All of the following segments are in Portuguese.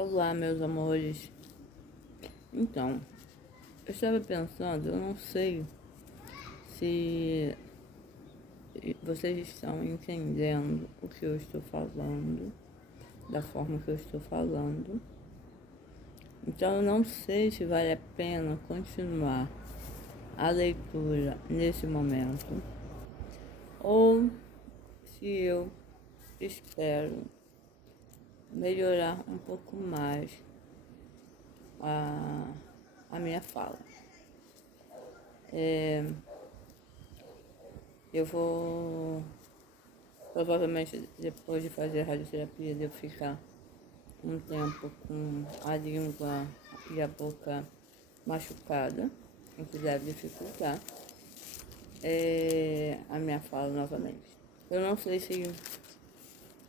Olá, meus amores. Então, eu estava pensando, eu não sei se vocês estão entendendo o que eu estou falando, da forma que eu estou falando. Então, eu não sei se vale a pena continuar a leitura nesse momento ou se eu espero melhorar um pouco mais a minha fala. Eu vou, provavelmente, depois de fazer a radioterapia, devo ficar um tempo com a língua e a boca machucada, o que deve dificultar a minha fala novamente. Eu não sei se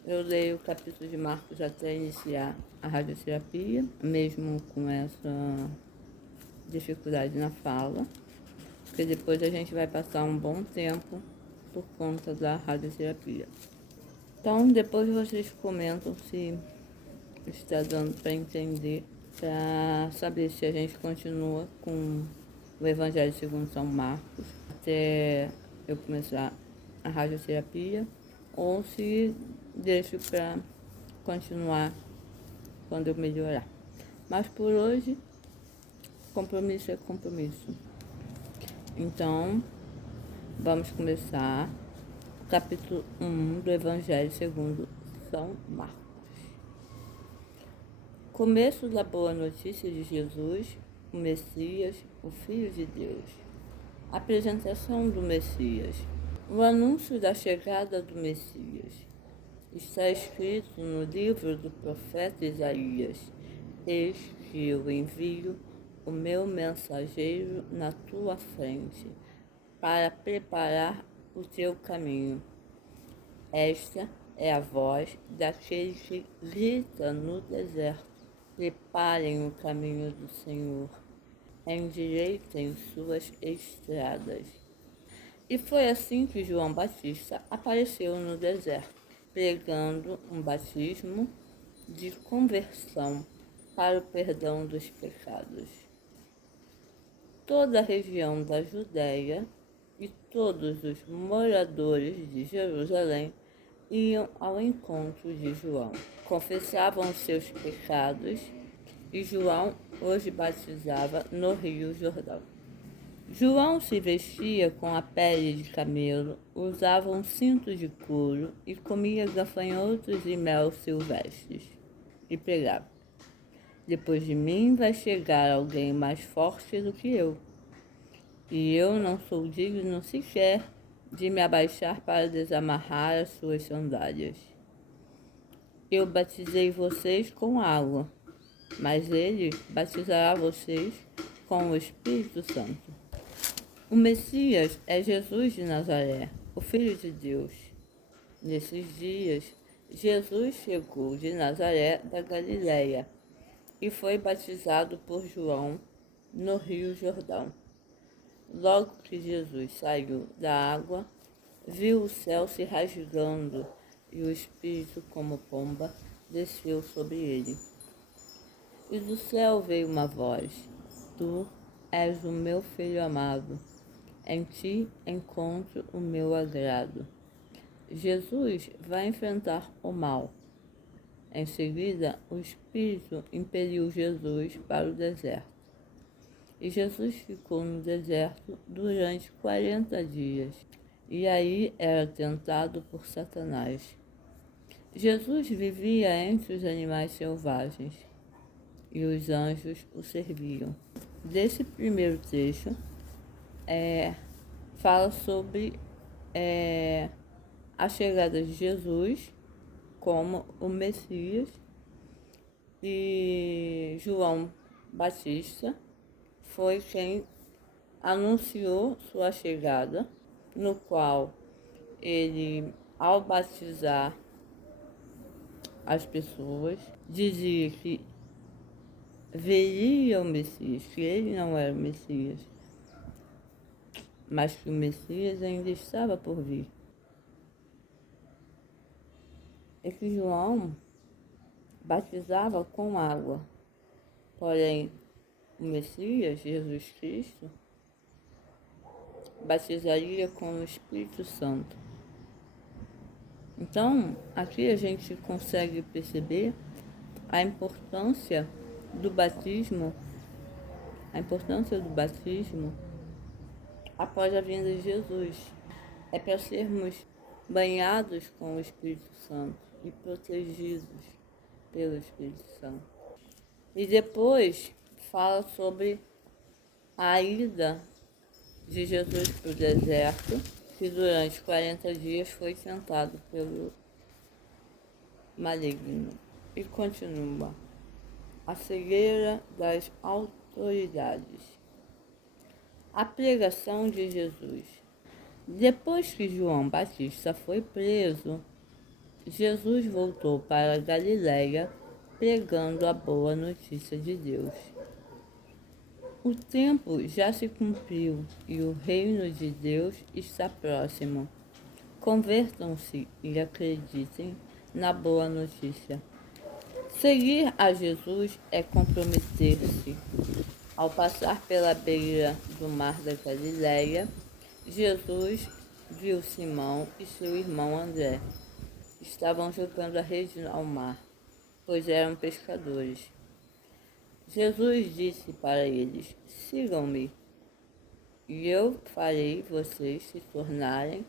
eu leio o capítulo de Marcos até iniciar a radioterapia, mesmo com essa dificuldade na fala, porque depois a gente vai passar um bom tempo por conta da radioterapia. Então, depois vocês comentam se está dando para entender, para saber se a gente continua com o Evangelho segundo São Marcos até eu começar a radioterapia ou se deixo para continuar quando eu melhorar. Mas por hoje, compromisso é compromisso. Então, vamos começar o capítulo 1 do Evangelho segundo São Marcos. Começo da boa notícia de Jesus, o Messias, o Filho de Deus. Apresentação do Messias. O anúncio da chegada do Messias está escrito no livro do profeta Isaías. Eis que eu envio o meu mensageiro na tua frente, para preparar o teu caminho. Esta é a voz daquele que grita no deserto: preparem o caminho do Senhor, endireitem suas estradas. E foi assim que João Batista apareceu no deserto, pregando um batismo de conversão para o perdão dos pecados. Toda a região da Judéia e todos os moradores de Jerusalém iam ao encontro de João. Confessavam seus pecados e João os batizava no Rio Jordão. João se vestia com a pele de camelo, usava um cinto de couro e comia gafanhotos e mel silvestres. E pregava: depois de mim vai chegar alguém mais forte do que eu, e eu não sou digno sequer de me abaixar para desamarrar as suas sandálias. Eu batizei vocês com água, mas ele batizará vocês com o Espírito Santo. O Messias é Jesus de Nazaré, o Filho de Deus. Nesses dias, Jesus chegou de Nazaré da Galileia e foi batizado por João no Rio Jordão. Logo que Jesus saiu da água, viu o céu se rasgando e o Espírito, como pomba, desceu sobre ele. E do céu veio uma voz: Tu és o meu Filho amado, em ti encontro o meu agrado. Jesus vai enfrentar o mal. Em seguida, o Espírito impeliu Jesus para o deserto. E Jesus ficou no deserto durante 40 dias. E aí era tentado por Satanás. Jesus vivia entre os animais selvagens e os anjos o serviam. Desse primeiro trecho, fala sobre a chegada de Jesus como o Messias, e João Batista foi quem anunciou sua chegada, no qual ele, ao batizar as pessoas, dizia que veria o Messias, que ele não era o Messias, mas que o Messias ainda estava por vir. É que João batizava com água. Porém, o Messias, Jesus Cristo, batizaria com o Espírito Santo. Então, aqui a gente consegue perceber a importância do batismo, após a vinda de Jesus. É para sermos banhados com o Espírito Santo e protegidos pelo Espírito Santo. E depois fala sobre a ida de Jesus para o deserto, que durante 40 dias foi tentado pelo maligno. E continua: a cegueira das autoridades. A pregação de Jesus. Depois que João Batista foi preso, Jesus voltou para a Galiléia pregando a boa notícia de Deus. O tempo já se cumpriu e o reino de Deus está próximo. Convertam-se e acreditem na boa notícia. Seguir a Jesus é comprometer-se. Ao passar pela beira do mar da Galiléia, Jesus viu Simão e seu irmão André. Estavam jogando a rede ao mar, pois eram pescadores. Jesus disse para eles: sigam-me, e eu farei vocês se tornarem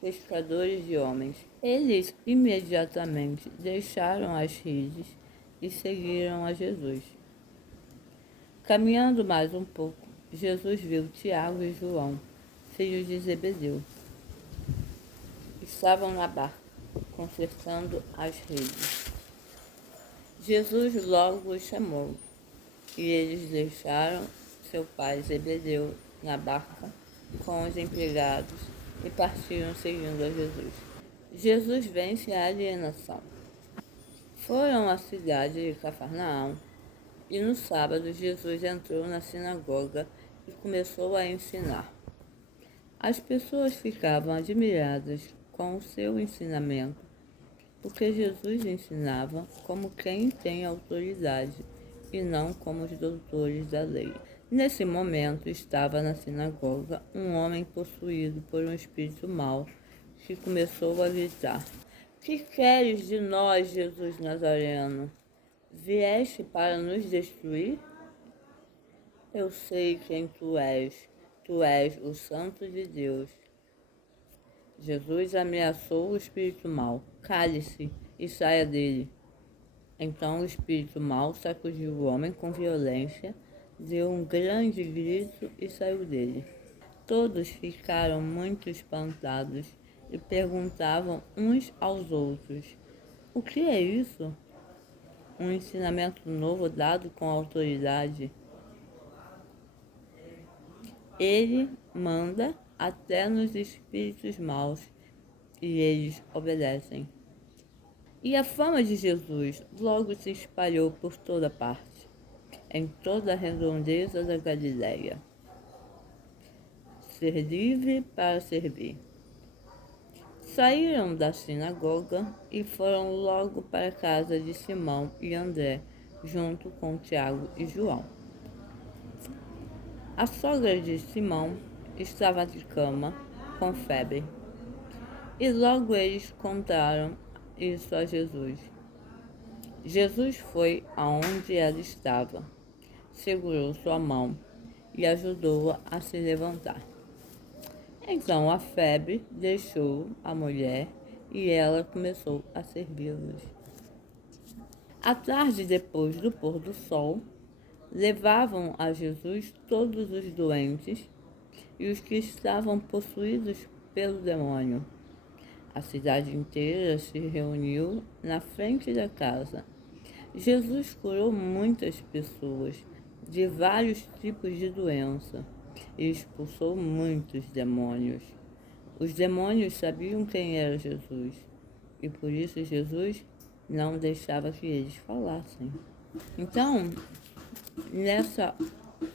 pescadores de homens. Eles imediatamente deixaram as redes e seguiram a Jesus. Caminhando mais um pouco, Jesus viu Tiago e João, filhos de Zebedeu. Estavam na barca, consertando as redes. Jesus logo os chamou, e eles deixaram seu pai Zebedeu na barca com os empregados e partiram seguindo a Jesus. Jesus vence a alienação. Foram à cidade de Cafarnaum e no sábado Jesus entrou na sinagoga e começou a ensinar. As pessoas ficavam admiradas com o seu ensinamento, porque Jesus ensinava como quem tem autoridade e não como os doutores da lei. Nesse momento estava na sinagoga um homem possuído por um espírito mau, que começou a gritar: que queres de nós, Jesus Nazareno? Vieste para nos destruir? Eu sei quem tu és o Santo de Deus. Jesus ameaçou o espírito mau: cale-se e saia dele. Então o espírito mau sacudiu o homem com violência, deu um grande grito e saiu dele. Todos ficaram muito espantados e perguntavam uns aos outros: o que é isso? Um ensinamento novo dado com autoridade. Ele manda até nos espíritos maus e eles obedecem. E a fama de Jesus logo se espalhou por toda parte, em toda a redondeza da Galiléia. Ser livre para servir. Saíram da sinagoga e foram logo para a casa de Simão e André, junto com Tiago e João. A sogra de Simão estava de cama, com febre, e logo eles contaram isso a Jesus. Jesus foi aonde ela estava, segurou sua mão e ajudou-a a se levantar. Então a febre deixou a mulher e ela começou a servi-los. À tarde, depois do pôr do sol, levavam a Jesus todos os doentes e os que estavam possuídos pelo demônio. A cidade inteira se reuniu na frente da casa. Jesus curou muitas pessoas de vários tipos de doença e expulsou muitos demônios. Os demônios sabiam quem era Jesus e por isso Jesus não deixava que eles falassem. Então, nessa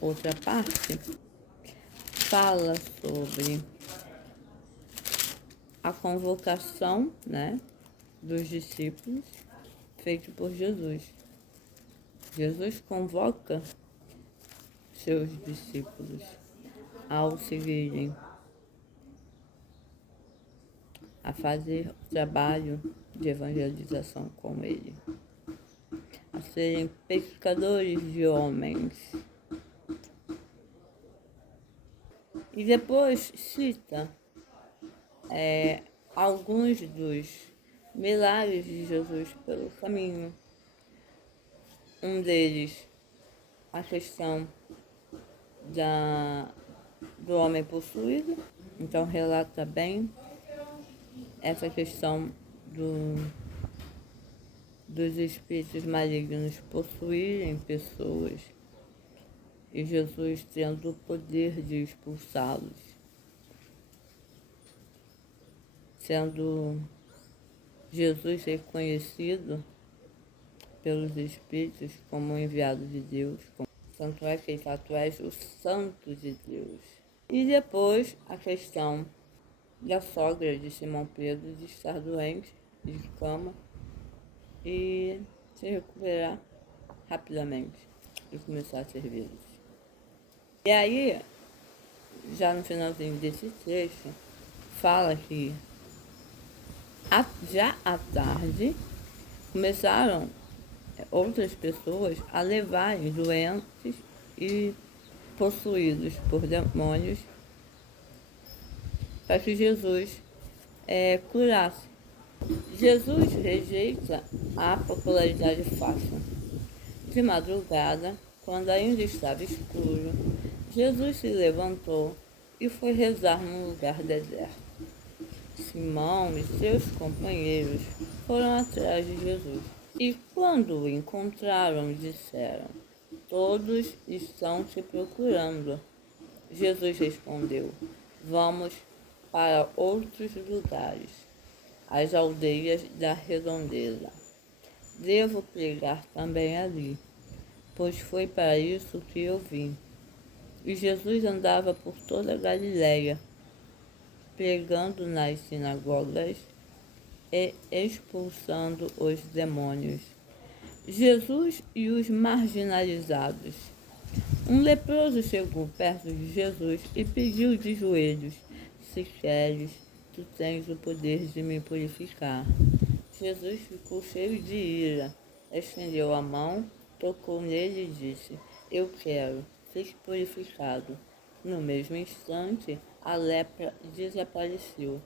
outra parte, fala sobre a convocação, dos discípulos feito por Jesus. Jesus convoca seus discípulos ao seguirem, a fazer o trabalho de evangelização com ele, a serem pescadores de homens. E depois cita alguns dos milagres de Jesus pelo caminho. Um deles, a questão do homem possuído. Então relata bem essa questão dos espíritos malignos possuírem pessoas e Jesus tendo o poder de expulsá-los, sendo Jesus reconhecido pelos espíritos como enviado de Deus. Tanto é que ele fala, tu és o santo de Deus. E depois a questão da sogra de Simão Pedro de estar doente, de cama, e se recuperar rapidamente e começar a servi-los. E aí, já no finalzinho desse trecho, fala que já à tarde começaram outras pessoas a levarem doentes e possuídos por demônios para que Jesus curasse. Jesus rejeita a popularidade fácil. De madrugada, quando ainda estava escuro, Jesus se levantou e foi rezar num lugar deserto. Simão e seus companheiros foram atrás de Jesus. E quando o encontraram, disseram, todos estão te procurando. Jesus respondeu, vamos para outros lugares, as aldeias da redondeza. Devo pregar também ali, pois foi para isso que eu vim. E Jesus andava por toda a Galiléia, pregando nas sinagogas e expulsando os demônios. Jesus e os marginalizados. Um leproso chegou perto de Jesus e pediu de joelhos, se queres, tu tens o poder de me purificar. Jesus ficou cheio de ira, estendeu a mão, tocou nele e disse, eu quero, seja purificado. No mesmo instante, a lepra desapareceu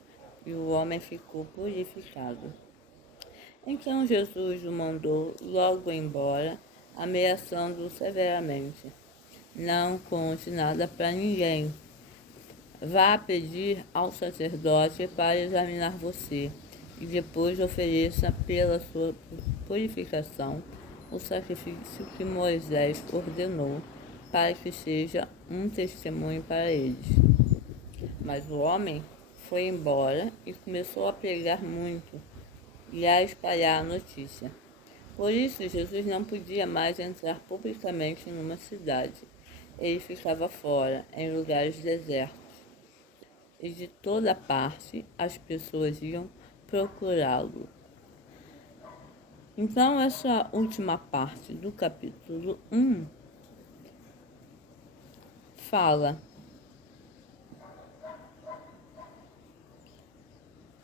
e o homem ficou purificado. Então Jesus o mandou logo embora, ameaçando-o severamente. Não conte nada para ninguém. Vá pedir ao sacerdote para examinar você e depois ofereça pela sua purificação o sacrifício que Moisés ordenou para que seja um testemunho para eles. Mas o homem foi embora e começou a pregar muito e a espalhar a notícia. Por isso, Jesus não podia mais entrar publicamente numa cidade. Ele ficava fora, em lugares desertos. E de toda parte as pessoas iam procurá-lo. Então, essa última parte do capítulo 1 fala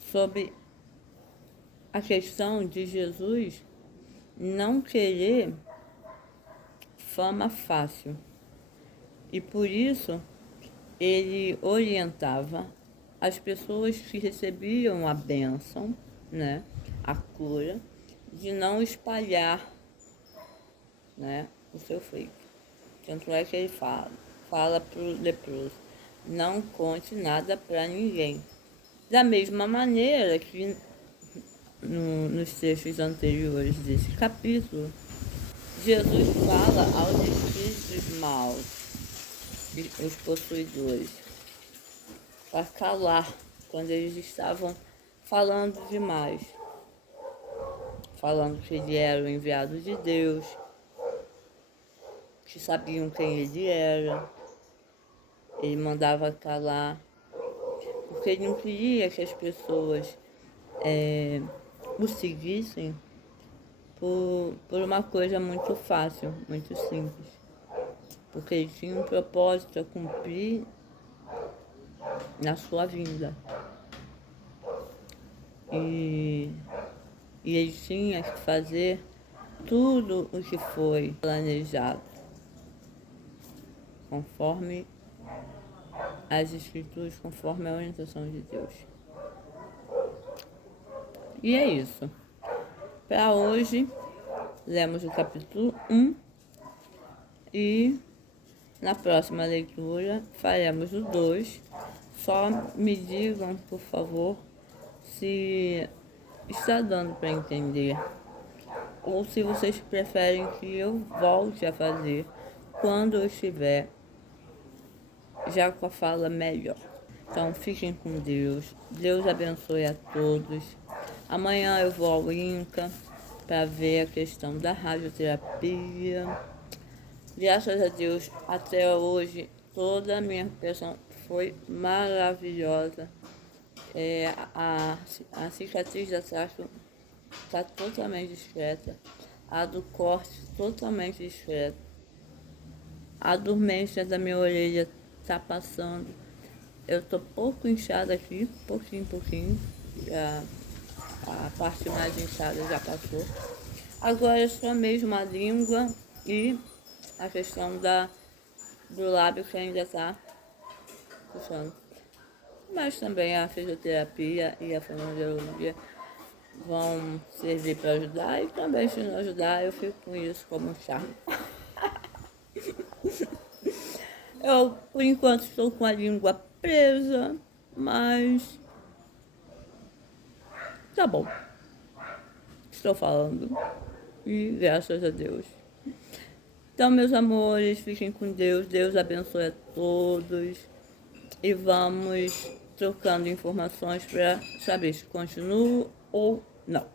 sobre a questão de Jesus não querer fama fácil. E por isso ele orientava as pessoas que recebiam a bênção, né, a cura, de não espalhar, né, o seu feito. Tanto é que ele fala para o leproso, não conte nada para ninguém. Da mesma maneira que nos trechos anteriores desse capítulo, Jesus fala aos espíritos maus, os possuidores, para calar quando eles estavam falando demais, falando que ele era o enviado de Deus, que sabiam quem ele era. Ele mandava calar, porque ele não queria que as pessoas o seguissem por uma coisa muito fácil, muito simples. Porque ele tinha um propósito a cumprir na sua vinda. E ele tinha que fazer tudo o que foi planejado, conforme as escrituras, conforme a orientação de Deus. E é isso. Para hoje, lemos o capítulo 1 e na próxima leitura faremos o 2. Só me digam, por favor, se está dando para entender ou se vocês preferem que eu volte a fazer quando eu estiver já com a fala melhor. Então fiquem com Deus. Deus abençoe a todos. Amanhã eu vou ao INCA para ver a questão da radioterapia. Graças a Deus, até hoje, toda a minha recuperação foi maravilhosa. A cicatriz da traço está totalmente discreta. A do corte totalmente discreta. A dormência da minha orelha está passando. Eu tô pouco inchada aqui, pouquinho. A parte mais inchada já passou. Agora é só mesmo a língua e a questão do lábio que ainda tá puxando. Mas também a fisioterapia e a fonoaudiologia vão servir para ajudar, e também se não ajudar eu fico com isso como um charme. Eu, por enquanto, estou com a língua presa, mas tá bom. Estou falando e graças a Deus. Então, meus amores, fiquem com Deus. Deus abençoe a todos e vamos trocando informações para saber se continuo ou não.